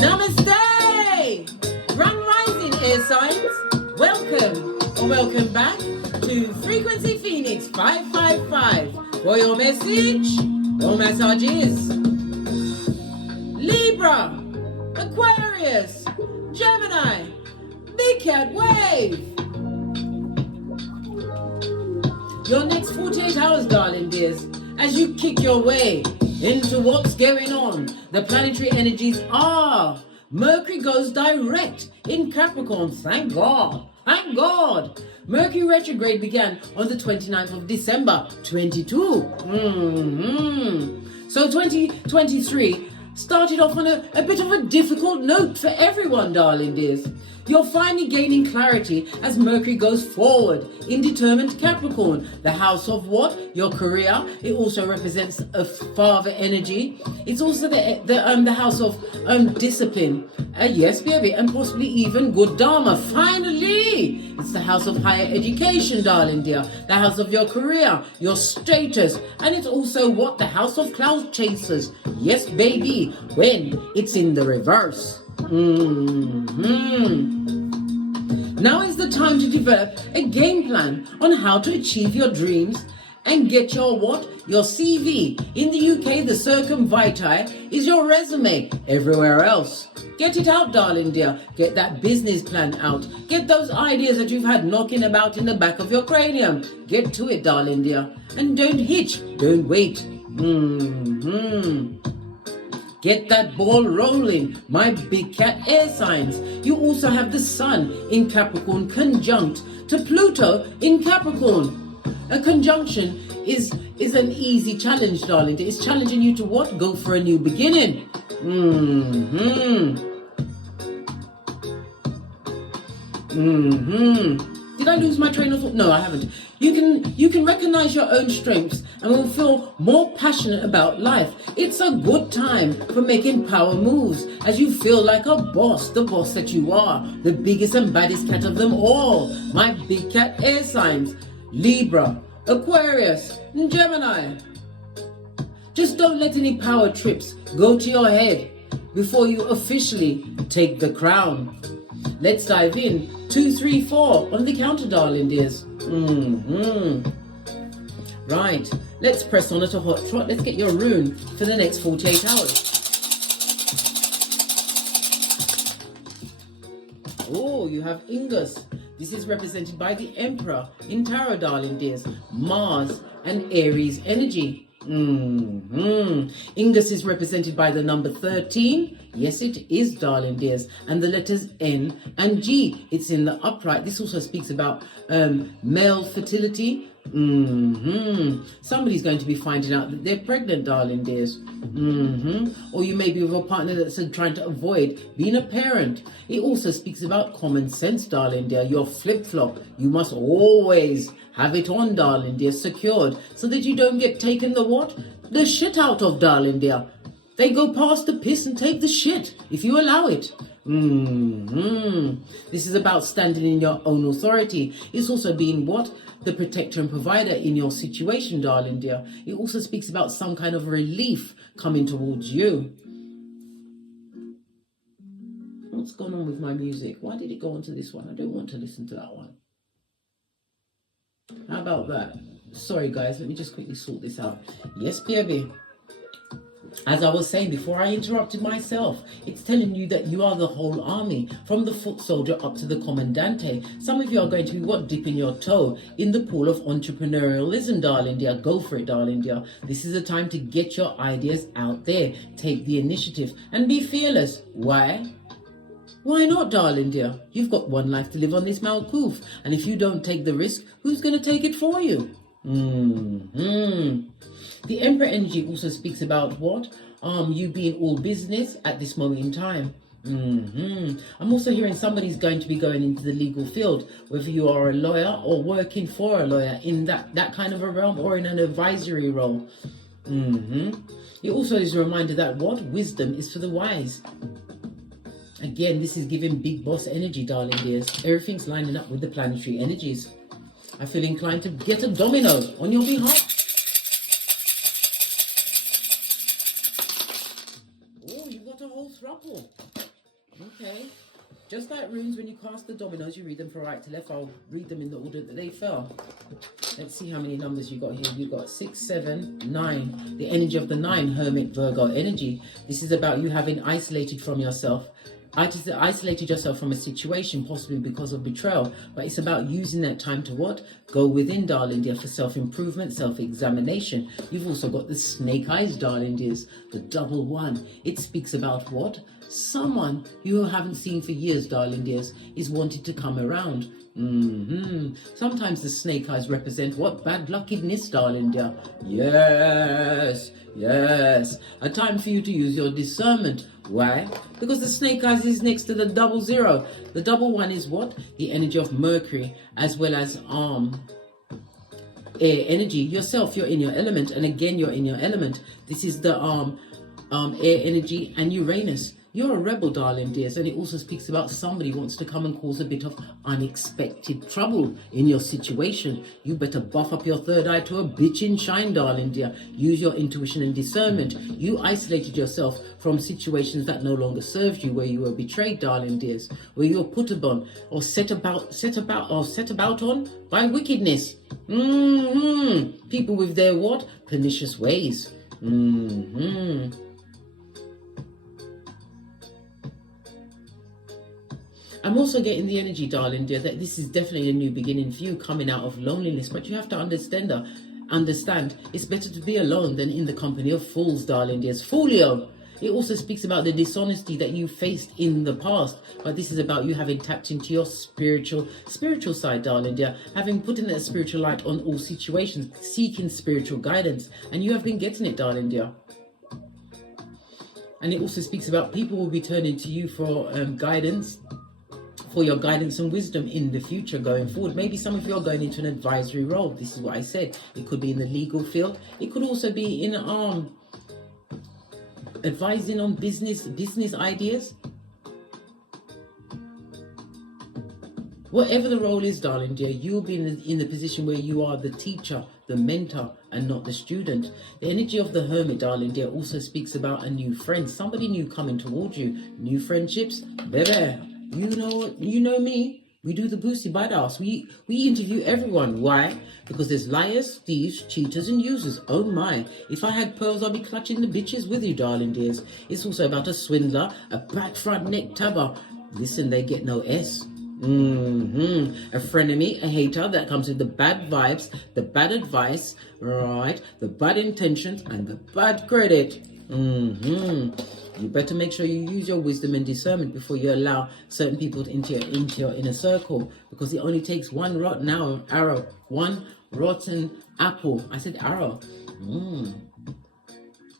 Namaste! Grand Rising air signs. Welcome or welcome back to Frequency Phoenix 555. For your message or messages. Libra, Aquarius, Gemini, Big Cat Wave. Your next 48 hours, darling dears, as you kick your way into what's going on. The planetary energies are Mercury goes direct in Capricorn. Thank God. Thank God. Mercury retrograde began on the 29th of December 22. So 2023 started off on a bit of a difficult note for everyone, darling dears. You're finally gaining clarity as Mercury goes forward in determined Capricorn. The house of what? Your career. It also represents a father energy. It's also the house of discipline. Yes, baby, and possibly even good dharma. Finally, it's the house of higher education, darling dear. The house of your career, your status, and it's also what? The house of cloud chasers. Yes, baby, when it's in the reverse. Now is the time to develop a game plan on how to achieve your dreams and get your what? Your CV. In the UK, the circumvitae is your resume. Everywhere else, get it out, darling dear. Get that business plan out. Get those ideas that you've had knocking about in the back of your cranium. Get to it, darling dear. And don't hitch. Don't wait. Get that ball rolling, my big cat air signs. You also have the Sun in Capricorn conjunct to Pluto in Capricorn. A conjunction is an easy challenge, darling. It's challenging you to what? Go for a new beginning. Did I lose my train of thought? No, I haven't. You can recognize your own strengths and will feel more passionate about life. It's a good time for making power moves as you feel like a boss, the boss that you are, the biggest and baddest cat of them all. My big cat air signs, Libra, Aquarius, and Gemini. Just don't let any power trips go to your head before you officially take the crown. Let's dive in. 2, 3, 4 on the counter, darling dears. Right, let's press on at a hot trot. Let's get your rune for the next 48 hours. Oh, you have Ingus. This is represented by the Emperor in Tarot, darling dears. Mars and Aries energy. Ingus is represented by the number 13. Yes, it is, darling dears. And the letters N and G. It's in the upright. This also speaks about male fertility. Somebody's going to be finding out that they're pregnant, darling dears. Or you may be with a partner that's trying to avoid being a parent. It also speaks about common sense, darling dear. Your flip-flop. You must always have it on, darling dear, secured, so that you don't get taken the what? The shit out of, darling dear. They go past the piss and take the shit, if you allow it. This is about standing in your own authority. It's also being what? The protector and provider in your situation, darling dear. It also speaks about some kind of relief coming towards you. What's going on with my music? Why did it go on to this one? I don't want to listen to that one. How about that? Sorry guys, let me just quickly sort this out. Yes, baby. As I was saying before I interrupted myself, it's telling you that you are the whole army, from the foot soldier up to the commandante. Some of you are going to be what? Dipping your toe in the pool of entrepreneurialism, darling dear. Go for it, darling dear. This is a time to get your ideas out there. Take the initiative and be fearless. Why? Why not, darling dear? You've got one life to live on this Malkuth. And if you don't take the risk, who's going to take it for you? The Emperor energy also speaks about what? You being all business at this moment in time. I'm also hearing somebody's going to be going into the legal field, whether you are a lawyer or working for a lawyer in that kind of a realm or in an advisory role. It also is a reminder that what? Wisdom is for the wise. Again, this is giving big boss energy, darling dears. Everything's lining up with the planetary energies. I feel inclined to get a domino on your behalf. Oh, you've got a Okay. Just like runes, when you cast the dominoes, you read them from right to left. I'll read them in the order that they fell. Let's see how many numbers you got here. You got 6, 7, 9. The energy of the 9, Hermit, Virgo energy. This is about you having isolated from yourself. Isolated yourself from a situation, possibly because of betrayal. But it's about using that time to what? Go within, darling dear, for self-improvement, self-examination. You've also got the snake eyes, darling dears. The double 1. It speaks about what? Someone you haven't seen for years, darling dears, is wanting to come around. Sometimes the snake eyes represent what? Bad luckiness, darling dear. Yes, yes. A time for you to use your discernment. Why? Because the snake eyes is next to the 00. The double 1 is what? The energy of Mercury, as well as air energy. Yourself, you're in your element, and again you're in your element. This is the air energy and Uranus. You're a rebel, darling dears, and it also speaks about somebody wants to come and cause a bit of unexpected trouble in your situation. You better buff up your third eye to a bitchin' shine, darling dear. Use your intuition and discernment. You isolated yourself from situations that no longer served you, where you were betrayed, darling dears, where you were put upon or set about on by wickedness. People with their what? Pernicious ways. I'm also getting the energy, darling dear, that this is definitely a new beginning for you, coming out of loneliness. But you have to understand it's better to be alone than in the company of fools, darling dears. Foolio. It also speaks about the dishonesty that you faced in the past. But this is about you having tapped into your spiritual side, darling dear. Having put in that spiritual light on all situations, seeking spiritual guidance. And you have been getting it, darling dear. And it also speaks about people will be turning to you for guidance, for your guidance and wisdom in the future going forward. Maybe some of you are going into an advisory role. This is what I said. It could be in the legal field. It could also be in advising on business ideas. Whatever the role is, darling dear, you'll be in the position where you are the teacher, the mentor, and not the student. The energy of the Hermit, darling dear, also speaks about a new friend, somebody new coming towards you, new friendships. Baby, you know me. We do the boosty badass. We interview everyone. Why? Because there's liars, thieves, cheaters, and users. Oh my. If I had pearls, I'd be clutching the bitches with you, darling dears. It's also about a swindler, a back front neck tabber. Listen, they get no S. A frenemy, a hater that comes with the bad vibes, the bad advice, right? The bad intentions, and the bad credit. You better make sure you use your wisdom and discernment before you allow certain people into your inner circle, because it only takes one rotten arrow, one rotten apple. I said arrow.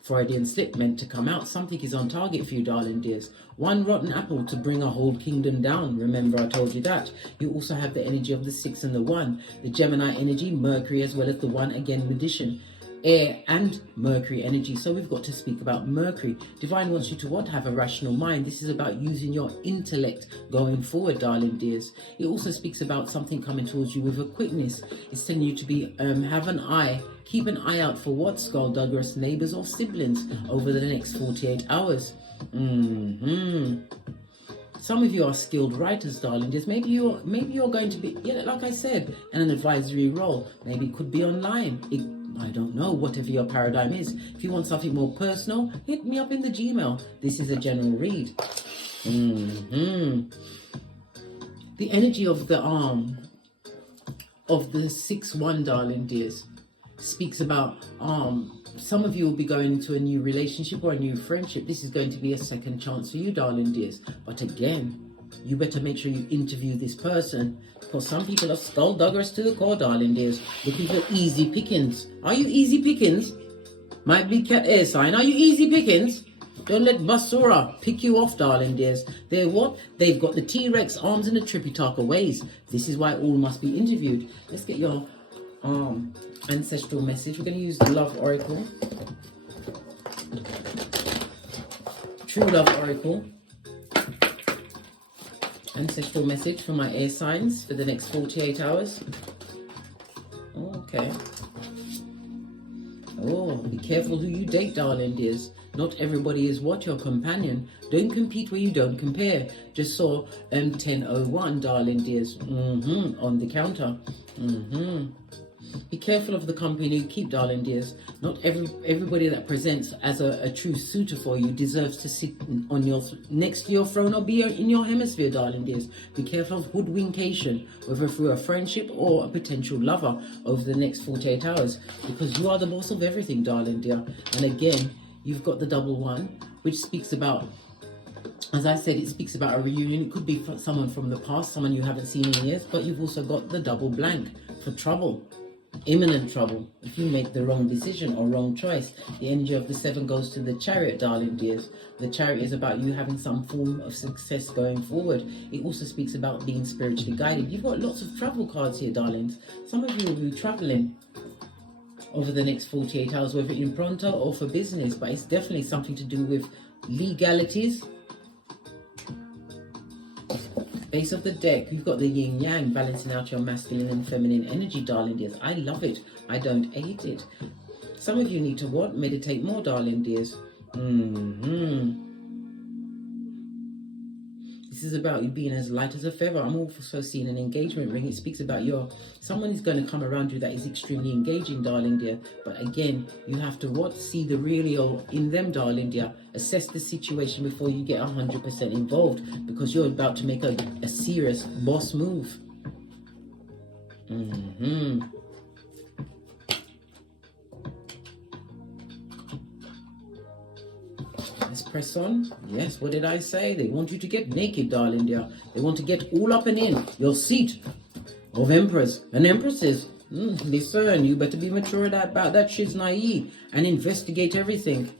Freudian slip meant to come out. Something is on target for you, darling dears. One rotten apple to bring a whole kingdom down. Remember, I told you that. You also have the energy of the 6 and the 1. The Gemini energy, Mercury, as well as the 1 again, magician. Air and Mercury energy. So we've got to speak about Mercury. Divine wants you to what? Have a rational mind. This is about using your intellect going forward, darling dears. It also speaks about something coming towards you with a quickness. It's telling you to be have an eye. Keep an eye out for what? Skullduggerous neighbors or siblings over the next 48 hours. Some of you are skilled writers, darling dears. Maybe you're going to be, like I said, in an advisory role. Maybe it could be online. I don't know, whatever your paradigm is. If you want something more personal, hit me up in the Gmail. This is a general read. The energy of the of the 6-1, darling dears, speaks about some of you will be going into a new relationship or a new friendship. This is going to be a second chance for you, darling dears. But again, you better make sure you interview this person, because some people are skullduggers to the core, darling dears, looking for easy pickings. Are you easy pickings? My big cat air sign, are you easy pickings? Don't let Basura pick you off, darling dears. They're what? They've got the T-Rex arms and the Tripitaka ways. This is why all must be interviewed. Let's get your ancestral message. We're going to use the Love Oracle. True Love Oracle. Ancestral message for my air signs for the next 48 hours. Okay. Oh, be careful who you date, darling dears. Not everybody is what your companion. Don't compete where you don't compare. Just saw 1001, darling dears, on the counter. Be careful of the company you keep, darling dears. Not everybody that presents as a true suitor for you deserves to sit on your next to your throne or be in your hemisphere, darling dears. Be careful of hoodwinkation, whether through a friendship or a potential lover over the next 48 hours, because you are the boss of everything, darling dear. And again, you've got the double one, which speaks about, as I said, it speaks about a reunion. It could be for someone from the past, someone you haven't seen in years, but you've also got the double blank for trouble. Imminent trouble if you make the wrong decision or wrong choice. The energy of the 7 goes to the Chariot, darling dears. The Chariot is about you having some form of success going forward. It also speaks about being spiritually guided. You've got lots of travel cards here, darlings. Some of you will be traveling over the next 48 hours, whether in pronto or for business, but it's definitely something to do with legalities. Base of the deck, you've got the yin yang, balancing out your masculine and feminine energy, darling dears. I love it. I don't hate it. Some of you need to what? Meditate more, darling dears. This is about you being as light as a feather. I'm also seeing an engagement ring. It speaks about someone is going to come around you that is extremely engaging, darling dear. But again, you have to what? See the real in them, darling dear. Assess the situation before you get 100% involved, because you're about to make a serious boss move. Let's press on. Yes, what did I say? They want you to get naked, darling dear. They want to get all up and in your seat of emperors and empresses. Listen, you better be mature about that shiznai and investigate everything.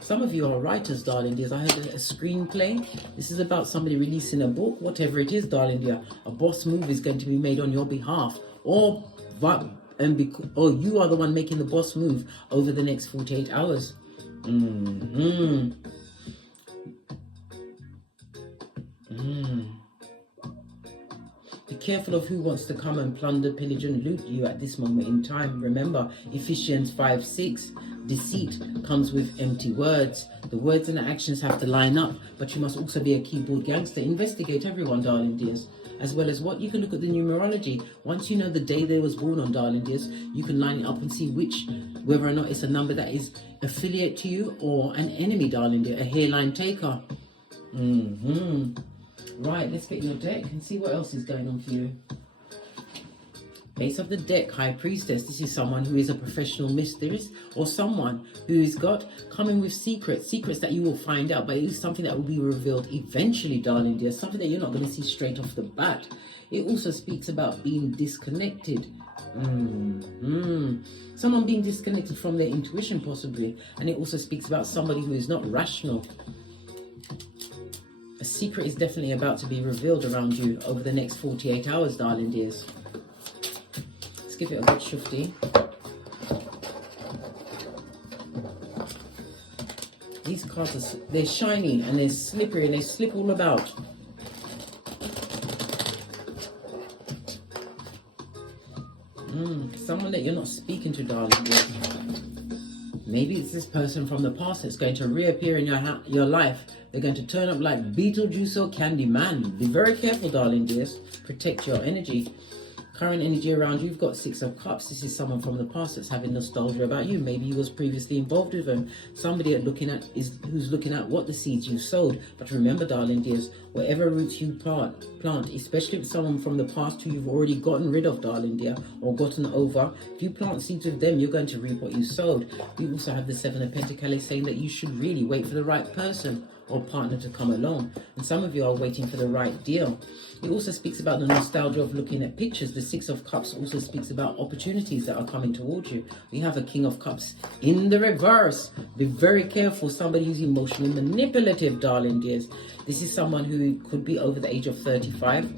Some of you are writers, darling dears. I heard a screenplay. This is about somebody releasing a book, whatever it is, darling dear. A boss move is going to be made on your behalf, or you are the one making the boss move over the next 48 hours. Be careful of who wants to come and plunder, pillage and loot you at this moment in time. Remember, Ephesians 5:6, deceit comes with empty words. The words and the actions have to line up, but you must also be a keyboard gangster. Investigate everyone, darling dears. As well as what? You can look at the numerology. Once you know the day they was born on, darling dears, you can line it up and see whether or not it's a number that is affiliate to you or an enemy, darling dear, a hairline taker. Right, let's get your deck and see what else is going on for you. Base of the deck, High Priestess. This is someone who is a professional mysterious, or someone who is coming with secrets that you will find out, but it is something that will be revealed eventually, darling dear. Something that you're not going to see straight off the bat. It also speaks about being disconnected. Someone being disconnected from their intuition, possibly. And it also speaks about somebody who is not rational. A secret is definitely about to be revealed around you over the next 48 hours, darling dears. Let's give it a good shufti. These cards they're shiny and they're slippery and they slip all about. Someone that you're not speaking to, darling dear. Maybe it's this person from the past that's going to reappear in your life. They're going to turn up like Beetlejuice or Candyman. Be very careful, darling dears. Protect your energy. Current energy around you, you've got 6 of Cups. This is someone from the past that's having nostalgia about you. Maybe you was previously involved with them. Somebody who's looking at what the seeds you sowed. But remember, darling dears, whatever roots you plant, especially with someone from the past who you've already gotten rid of, darling dear, or gotten over. If you plant seeds with them, you're going to reap what you sowed. We also have the 7 of Pentacles saying that you should really wait for the right person or partner to come along, and some of you are waiting for the right deal. It also speaks about the nostalgia of looking at pictures. The 6 of Cups also speaks about opportunities that are coming towards you. We have a King of Cups in the reverse. Be very careful. Somebody who's emotionally manipulative, darling dears. This is someone who could be over the age of 35.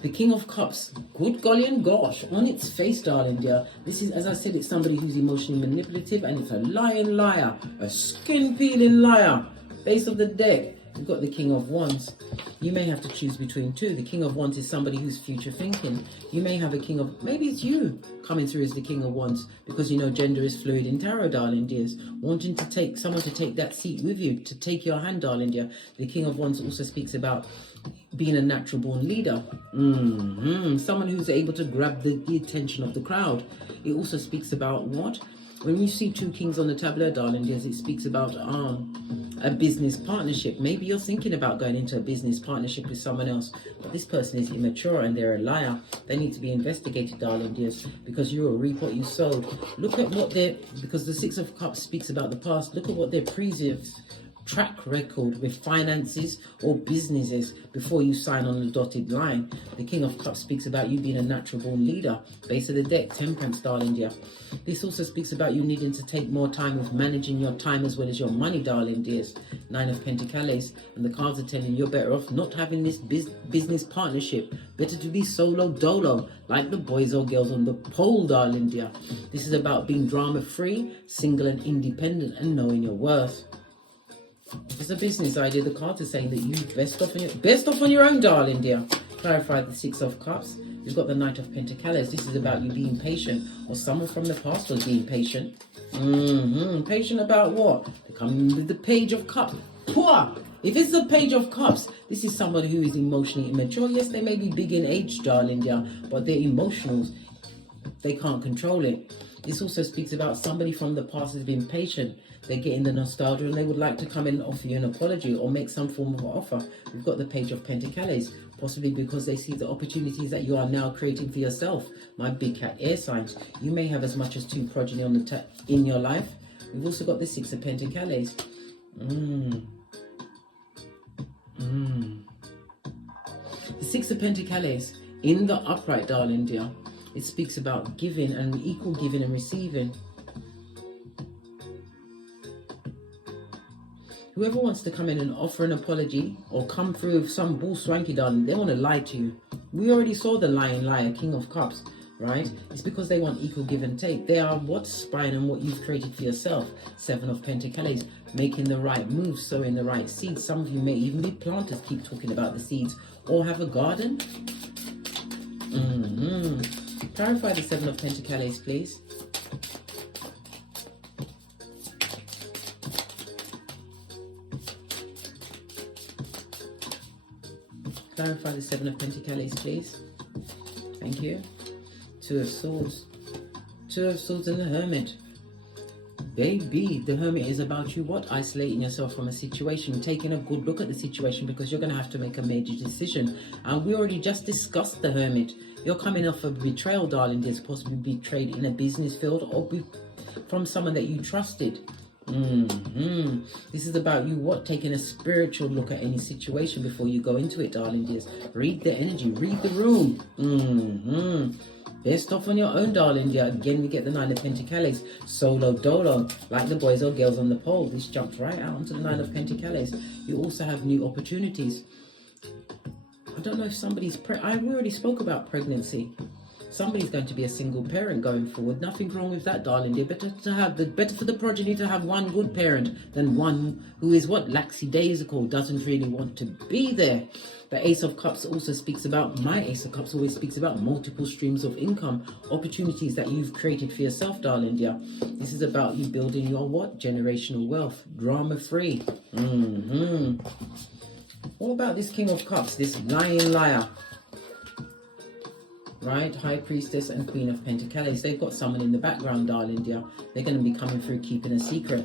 The King of Cups, good golly and gosh, on its face, darling dear. This is, as I said, it's somebody who's emotionally manipulative, and it's a lying liar, a skin-peeling liar. Base of the deck, We've got the King of Wands. You may have to choose between two. The King of Wands is somebody who's future thinking. You may have a King of, maybe it's you coming through as the King of Wands, because you know gender is fluid in tarot, darling dears. Wanting to take someone to take that seat with you, to take your hand, darling dear. The King of Wands also speaks about being a natural born leader. Someone who's able to grab the attention of the crowd. It also speaks about what? When we see two kings on the tableau, darling dears, it speaks about a business partnership. Maybe you're thinking about going into a business partnership with someone else, but this person is immature and they're a liar. They need to be investigated, darling dears, because you will reap what you sowed. Look at what they're, because the Six of Cups speaks about the past. Look at what their previous track record with finances or businesses before you sign on the dotted line. The King of Cups speaks about you being a natural born leader. Base of the deck, Temperance, darling dear. This also speaks about you needing to take more time with managing your time as well as your money, darling dears. Nine of Pentacles, and the cards are telling you you're better off not having this business partnership. Better to be solo dolo, like the boys or girls on the pole, darling dear. This is about being drama free, single and independent, and knowing your worth. If it's a business idea, the card is saying that you best off on your own, darling dear. Clarify the Six of Cups. You've got the Knight of Pentacles. This is about you being patient, or someone from the past was being patient. Patient about what? They come with the Page of Cups. Pwah! If it's the Page of Cups, this is somebody who is emotionally immature. Yes, they may be big in age, darling dear, but their emotionals, they can't control it. This also speaks about somebody from the past has been patient. They're getting the nostalgia and they would like to come in and offer you an apology or make some form of offer. We've got the Page of Pentacles, possibly because they see the opportunities that you are now creating for yourself. My big cat air signs. You may have as much as two progeny on the in your life. We've also got the Six of Pentacles. The Six of Pentacles in the upright, darling dear. It speaks about giving and equal giving and receiving. Whoever wants to come in and offer an apology or come through with some bull swanky, darling, they want to lie to you. We already saw the lying liar, King of Cups, right? It's because they want equal give and take. They are what's spying on what you've created for yourself. Seven of Pentacles, making the right moves, sowing the right seeds. Some of you may even be planters, keep talking about the seeds, or have a garden. Clarify the Seven of Pentacles, please. Clarify the Seven of Pentacles, please. Thank you. Two of Swords. Two of Swords and the Hermit. Baby, the Hermit is about you, what? Isolating yourself from a situation, taking a good look at the situation, because you're going to have to make a major decision. And we already just discussed the Hermit. You're coming off a betrayal, darling. There's possibly betrayed in a business field or from someone that you trusted. This is about you, what? Taking a spiritual look at any situation before you go into it, darling dears. Read the energy, read the room. Best off on your own, darling dear. Again, we get the Nine of Pentacles. Solo dolo, like the boys or girls on the pole. This jumps right out onto the Nine of Pentacles. You also have new opportunities. I don't know if somebody's we already spoke about pregnancy. Somebody's going to be a single parent going forward. Nothing wrong with that, darling dear. Better for the progeny to have one good parent than one who is what? Lackadaisical, doesn't really want to be there. The Ace of Cups also speaks about, my Ace of Cups always speaks about multiple streams of income, opportunities that you've created for yourself, darling dear. This is about you building your what? Generational wealth, drama free. What about this King of Cups, this lying liar? Right, High Priestess and Queen of Pentacles. They've got someone in the background, darling dear. They're going to be coming through keeping a secret.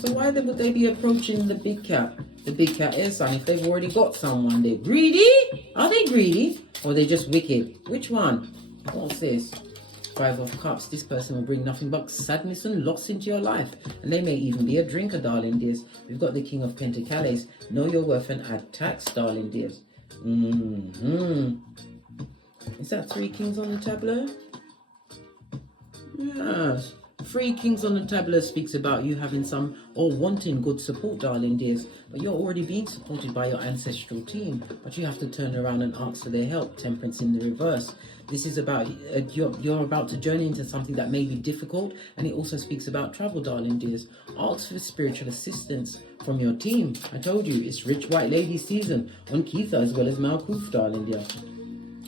So why would they be approaching the big cat? The big cat air sign, if they've already got someone. They're greedy? Are they greedy? Or are they just wicked? Which one? What's this? Five of Cups. This person will bring nothing but sadness and loss into your life. And they may even be a drinker, darling dears. We've got the King of Pentacles. Know your worth and add tax, darling dears. Is that three kings on the tableau? Yes. Three Kings on the tableau speaks about you having some or wanting good support, darling dears, but you're already being supported by your ancestral team, but you have to turn around and ask for their help. Temperance in the reverse. This is about you're about to journey into something that may be difficult, and it also speaks about travel, darling dears. Ask for spiritual assistance from your team. I told you, it's Rich White Lady season on Keitha as well as Malkuth, darling dear.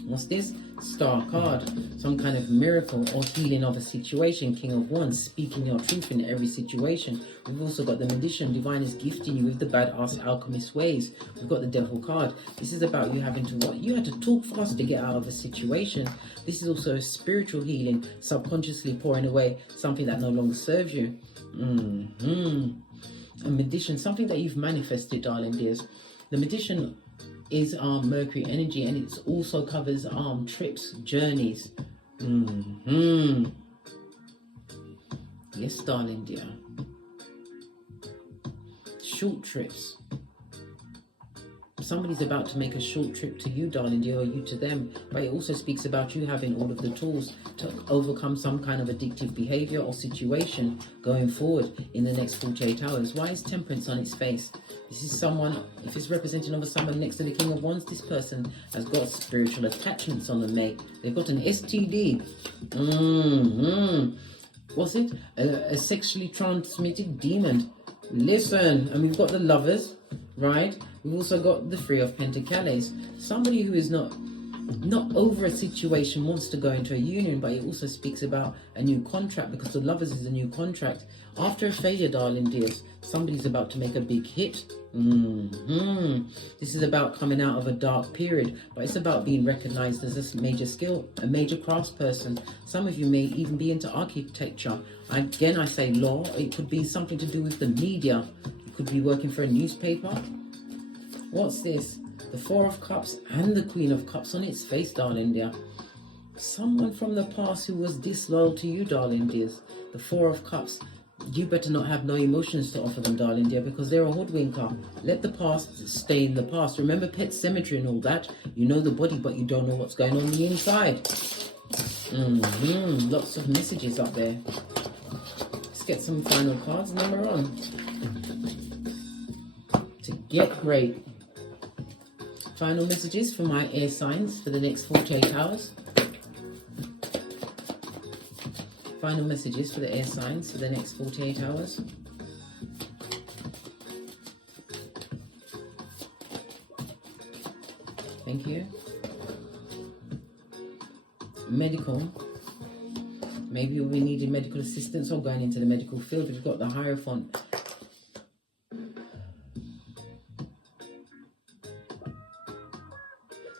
What's this? Star card. Some kind of miracle or healing of a situation. King of Wands, speaking your truth in every situation. We've also got the Magician. Divine is gifting you with the badass alchemist ways. We've got the Devil card. This is about you having to what? You had to talk fast to get out of a situation. This is also a spiritual healing. Subconsciously pouring away something that no longer serves you. A Magician. Something that you've manifested, darling dears. The Magician is Mercury energy, and it also covers trips, journeys. Yes, darling dear. Short trips. Somebody's about to make a short trip to you, darling dear, or you to them. But it also speaks about you having all of the tools to overcome some kind of addictive behavior or situation going forward in the next 48 hours. Why is Temperance on its face? This is someone, if it's representing over someone next to the King of Wands, this person has got spiritual attachments on them, mate. They've got an STD. What's it? A sexually transmitted demon. Listen, and we've got the Lovers, right? We've also got the Three of Pentacles. Somebody who is not over a situation wants to go into a union, but it also speaks about a new contract, because the Lovers is a new contract. After a failure, darling dears, somebody's about to make a big hit. This is about coming out of a dark period, but it's about being recognized as a major skill, a major craftsperson. Some of you may even be into architecture. Again, I say law. It could be something to do with the media. You could be working for a newspaper. What's this? The Four of Cups and the Queen of Cups on its face, darling dear. Someone from the past who was disloyal to you, darling dears. The Four of Cups. You better not have no emotions to offer them, darling dear, because they're a hoodwinker. Let the past stay in the past. Remember Pet Cemetery and all that. You know the body, but you don't know what's going on the inside. Lots of messages up there. Let's get some final cards and then we're on. To get great. Final messages for my air signs for the next 48 hours. Final messages for the air signs for the next 48 hours. Thank you. Medical. Maybe you'll be needing medical assistance or going into the medical field. We've got the Hierophant.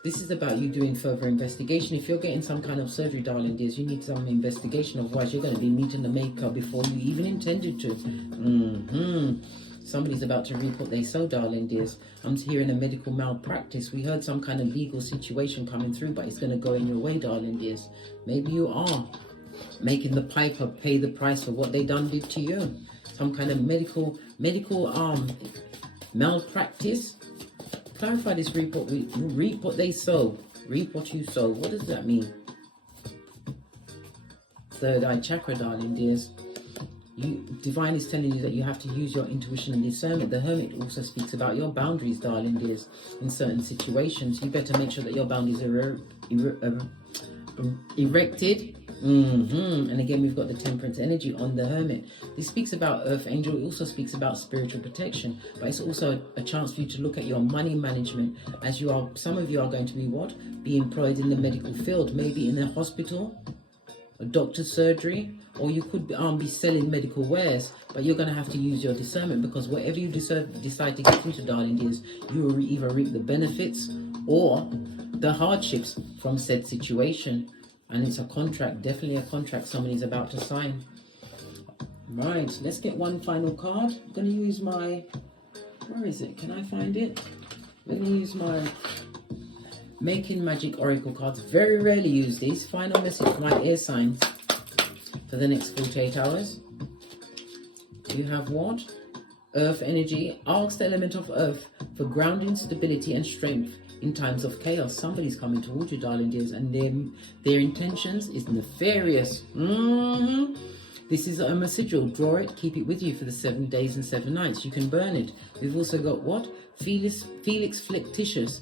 This is about you doing further investigation. If you're getting some kind of surgery, darling dears, you need some investigation. Otherwise, you're going to be meeting the maker before you even intended to. Somebody's about to reap what they sow, darling dears. I'm hearing a medical malpractice. We heard some kind of legal situation coming through, but it's going to go in your way, darling dears. Maybe you are making the piper pay the price for what they done did to you. Some kind of medical malpractice. Clarify this. Reap what they sow. Reap what you sow. What does that mean? Third eye chakra, darling dears. Divine is telling you that you have to use your intuition and discernment. The Hermit also speaks about your boundaries, darling dears. In certain situations, you better make sure that your boundaries are erected. And again, we've got the Temperance energy on the Hermit. This speaks about Earth Angel. It also speaks about spiritual protection, but it's also a chance for you to look at your money management, as you are. Some of you are going to be be employed in the medical field, maybe in a hospital, a doctor's surgery, or you could be selling medical wares. But you're going to have to use your discernment, because whatever you decide to get into, darling dears, you will either reap the benefits or the hardships from said situation. And it's a contract, definitely a contract somebody's about to sign. Right, let's get one final card. I'm going to use my, where is it? Can I find it? I'm going to use my Making Magic Oracle cards. Very rarely use these. Final message for my air signs for the next 48 hours. You have what? Earth energy. Ask the element of Earth for grounding, stability and strength in times of chaos. Somebody's coming towards you, darling dears, and their intentions is nefarious. This is a sigil. Draw it, keep it with you for the 7 days and 7 nights. You can burn it. We've also got what? Felix Flectitious.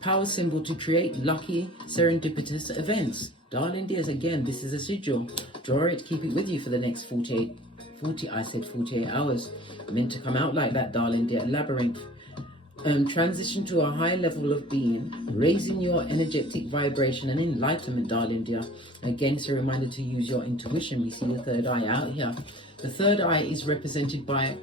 Power symbol to create lucky, serendipitous events. Darling dears, again, this is a sigil. Draw it, keep it with you for the next 48 hours. Meant to come out like that, darling dear. Labyrinth. Transition to a high level of being, raising your energetic vibration and enlightenment, darling dear. Again, it's a reminder to use your intuition. We see the third eye out here. The third eye is represented by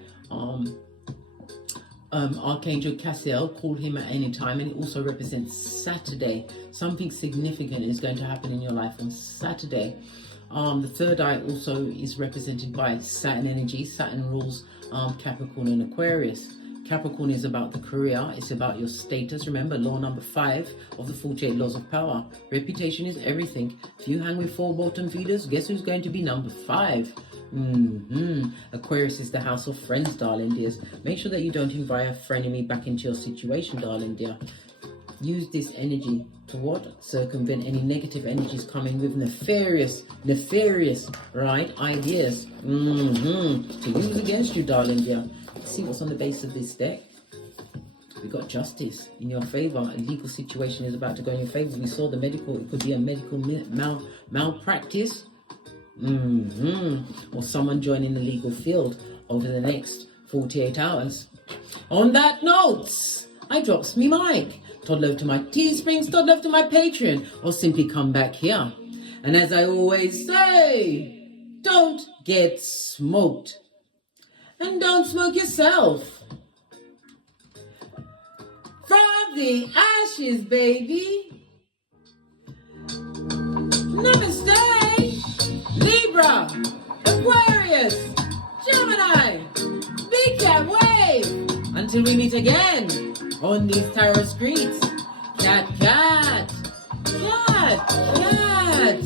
Archangel Cassiel. Call him at any time, and it also represents Saturday. Something significant is going to happen in your life on Saturday. The third eye also is represented by Saturn energy. Saturn rules Capricorn and Aquarius. Capricorn is about the career, it's about your status. Remember, law number 5 of the 48 laws of power. Reputation is everything. If you hang with 4 bottom feeders, guess who's going to be number 5? Aquarius is the house of friends, darling dears. Make sure that you don't invite a frenemy back into your situation, darling dear. Use this energy to what? Circumvent any negative energies coming with nefarious, right, ideas to use against you, darling dear. See what's on the base of this deck. We got justice in your favor. A legal situation is about to go in your favor. We saw the medical. It could be a medical malpractice, or someone joining the legal field over the next 48 hours. On that note, I drops me mic. Todd love to my Teesprings, Todd love to my Patreon, or simply come back here. And as I always say, don't get smoked. And don't smoke yourself. From the ashes, baby. Namaste. Libra, Aquarius, Gemini, Big Cat Wave. Until we meet again on these tarot streets. Cat, cat, cat, cat.